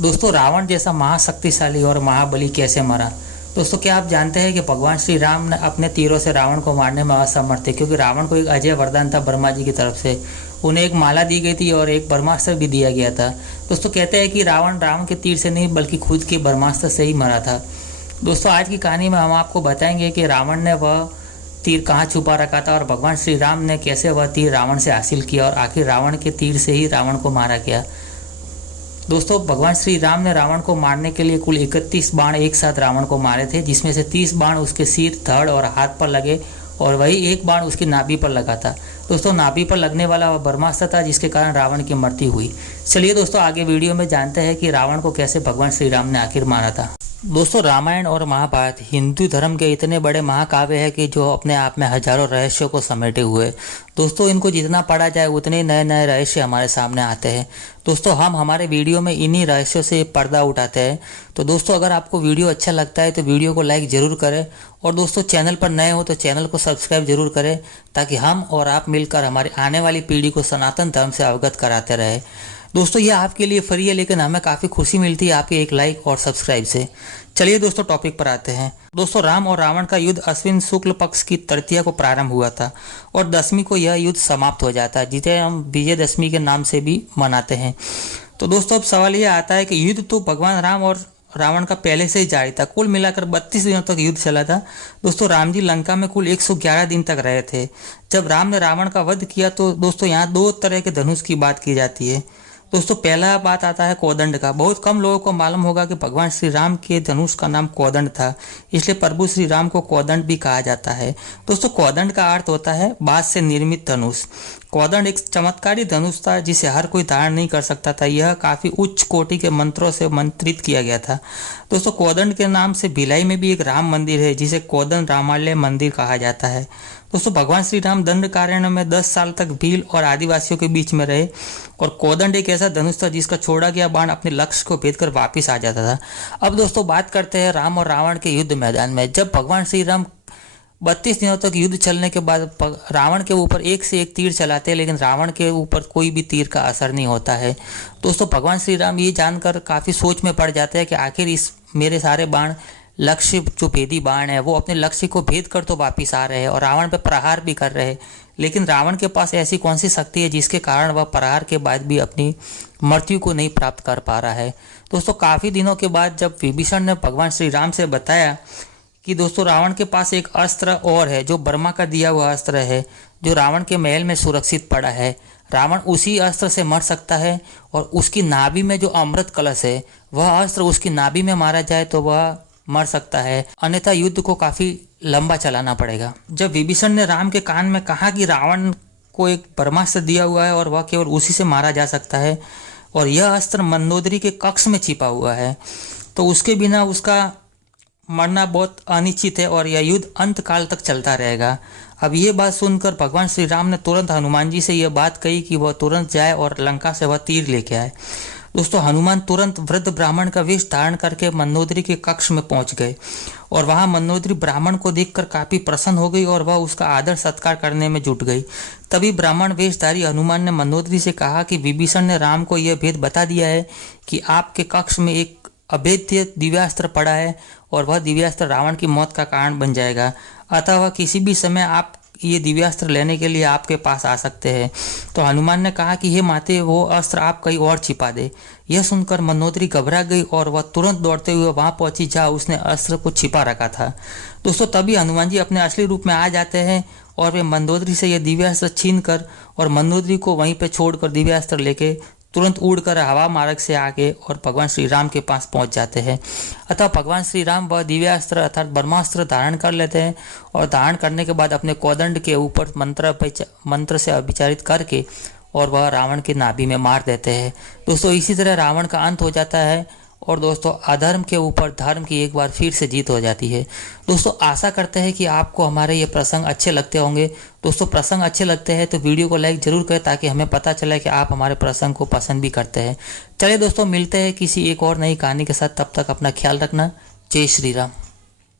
दोस्तों रावण जैसा महाशक्तिशाली और महाबली कैसे मरा। दोस्तों क्या आप जानते हैं कि भगवान श्री राम ने अपने तीरों से रावण को मारने में असमर्थ थे, क्योंकि रावण को एक अजय वरदान था ब्रह्मा जी की तरफ से। उन्हें एक माला दी गई थी और एक ब्रह्मास्त्र भी दिया गया था। दोस्तों कहते हैं कि रावण के तीर से नहीं बल्कि खुद के ब्रह्मास्त्र से ही मरा था। दोस्तों आज की कहानी में हम आपको बताएंगे कि रावण ने वह तीर कहाँ छुपा रखा था और भगवान श्री राम ने कैसे वह तीर रावण से हासिल किया और आखिर रावण के तीर से ही रावण को मारा गया। दोस्तों भगवान श्री राम ने रावण को मारने के लिए कुल 31 बाण एक साथ रावण को मारे थे, जिसमें से 30 बाण उसके सिर, धड़ और हाथ पर लगे और वही एक बाण उसकी नाभि पर लगा था। दोस्तों नाभि पर लगने वाला वह ब्रह्मास्त्र था जिसके कारण रावण की मृत्यु हुई। चलिए दोस्तों आगे वीडियो में जानते हैं कि रावण को कैसे भगवान श्री राम ने आखिर मारा था। दोस्तों रामायण और महाभारत हिंदू धर्म के इतने बड़े महाकाव्य है कि जो अपने आप में हजारों रहस्यों को समेटे हुए। दोस्तों इनको जितना पढ़ा जाए उतने नए नए रहस्य हमारे सामने आते हैं। दोस्तों हम हमारे वीडियो में इन्हीं रहस्यों से पर्दा उठाते हैं। तो दोस्तों अगर आपको वीडियो अच्छा लगता है तो वीडियो को लाइक जरूर करें और दोस्तों चैनल पर नए हो तो चैनल को सब्सक्राइब जरूर करें, ताकि हम और आप मिलकर हमारी आने वाली पीढ़ी को सनातन धर्म से अवगत कराते रहे। दोस्तों ये आपके लिए फ्री है, लेकिन हमें काफ़ी खुशी मिलती है आपके एक लाइक और सब्सक्राइब से। चलिए दोस्तों टॉपिक पर आते हैं। दोस्तों राम और रावण का युद्ध अश्विन शुक्ल पक्ष की तृतीया को प्रारंभ हुआ था और दशमी को यह युद्ध समाप्त हो जाता है, जिसे हम विजयदशमी के नाम से भी मनाते हैं। तो दोस्तों अब सवाल यह आता है कि युद्ध तो भगवान राम और रावण का पहले से ही जारी था। कुल मिलाकर 32 दिनों तक युद्ध चला था। दोस्तों राम जी लंका में कुल 111 दिन तक रहे थे। जब राम ने रावण का वध किया तो दोस्तों यहाँ 2 तरह के धनुष की बात की जाती है। दोस्तों पहला बात आता है कोदंड का। बहुत कम लोगों को मालूम होगा कि भगवान श्री राम के धनुष का नाम कोदंड था, इसलिए प्रभु श्री राम को कोदंड भी कहा जाता है। दोस्तों कोदंड का अर्थ होता है बांस से निर्मित धनुष। कोदंड एक चमत्कारी धनुष था जिसे हर कोई धारण नहीं कर सकता था। यह काफी उच्च कोटि के मंत्रों से मंत्रित किया गया था। दोस्तों कोदंड के नाम से भिलाई में भी एक राम मंदिर है जिसे कोदंड रामालय मंदिर कहा जाता है। दोस्तों भगवान श्री राम दंडकारण्य में 10 साल तक भील और आदिवासियों के बीच में रहे और कोदंड एक ऐसा धनुष था जिसका छोड़ा गया बाण अपने लक्ष्य को भेद कर वापिस आ जाता था। अब दोस्तों बात करते हैं राम और रावण के युद्ध मैदान में। जब भगवान श्री राम 32 दिनों तक युद्ध चलने के बाद रावण के ऊपर एक से एक तीर चलाते हैं, लेकिन रावण के ऊपर कोई भी तीर का असर नहीं होता है। दोस्तों भगवान श्री राम ये जानकर काफ़ी सोच में पड़ जाते हैं कि आखिर इस मेरे सारे बाण लक्ष्य जो भेदी बाण है वो अपने लक्ष्य को भेद कर तो वापिस आ रहे हैं और रावण पे प्रहार भी कर रहे हैं, लेकिन रावण के पास ऐसी कौन सी शक्ति है जिसके कारण वह प्रहार के बाद भी अपनी मृत्यु को नहीं प्राप्त कर पा रहा है। दोस्तों काफ़ी दिनों के बाद जब विभीषण ने भगवान श्री राम से बताया कि दोस्तों रावण के पास एक अस्त्र और है जो ब्रह्मा का दिया हुआ अस्त्र है, जो रावण के महल में सुरक्षित पड़ा है। रावण उसी अस्त्र से मर सकता है और उसकी नाभि में जो अमृत कलश है वह अस्त्र उसकी नाभि में मारा जाए तो वह मर सकता है, अन्यथा युद्ध को काफी लंबा चलाना पड़ेगा। जब विभीषण ने राम के कान में कहा कि रावण को एक ब्रह्मास्त्र दिया हुआ है और वह केवल उसी से मारा जा सकता है और यह अस्त्र मंदोदरी के कक्ष में छिपा हुआ है, तो उसके बिना उसका मरना बहुत अनिश्चित है और यह युद्ध अंत काल तक चलता रहेगा। अब ये बात सुनकर भगवान श्री राम ने तुरंत हनुमान जी से यह बात कही कि वह तुरंत जाए और लंका से वह तीर लेके आए। दोस्तों हनुमान तुरंत वृद्ध ब्राह्मण का वेश धारण करके मंदोदरी के कक्ष में पहुंच गए और वहां मंदोदरी ब्राह्मण को देखकर काफी प्रसन्न हो गई और वह उसका आदर सत्कार करने में जुट गई। तभी ब्राह्मण वेशधारी हनुमान ने मंदोदरी से कहा कि विभीषण ने राम को यह भेद बता दिया है कि आपके कक्ष में एक अभेद्य दिव्यास्त्र पड़ा है और वह दिव्यास्त्र रावण की मौत का कारण बन जाएगा, अतः वह किसी भी समय आप ये दिव्यास्त्र लेने के लिए आपके पास आ सकते हैं। तो हनुमान ने कहा कि हे माते वो अस्त्र आप कहीं और छिपा दे। यह सुनकर मंदोदरी घबरा गई और वह तुरंत दौड़ते हुए वहां पहुंची जहां उसने अस्त्र को छिपा रखा था। दोस्तों तभी हनुमान जी अपने असली रूप में आ जाते हैं और वे मंदोदरी से यह दिव्यास्त्र छीन कर और मंदोदरी को वहीं पर छोड़कर दिव्यास्त्र लेके तुरंत उड़कर हवा मार्ग से आगे और भगवान श्री राम के पास पहुंच जाते हैं। अतः भगवान श्री राम वह दिव्यास्त्र अर्थात ब्रह्मास्त्र धारण कर लेते हैं और धारण करने के बाद अपने कोदंड के ऊपर मंत्र से अभिचारित करके और वह रावण की नाभि में मार देते हैं। दोस्तों इसी तरह रावण का अंत हो जाता है और दोस्तों अधर्म के ऊपर धर्म की एक बार फिर से जीत हो जाती है। दोस्तों आशा करते हैं कि आपको हमारे ये प्रसंग अच्छे लगते होंगे। दोस्तों प्रसंग अच्छे लगते हैं तो वीडियो को लाइक जरूर करें, ताकि हमें पता चले कि आप हमारे प्रसंग को पसंद भी करते हैं। चलिए दोस्तों मिलते हैं किसी एक और नई कहानी के साथ, तब तक अपना ख्याल रखना। जय श्री राम।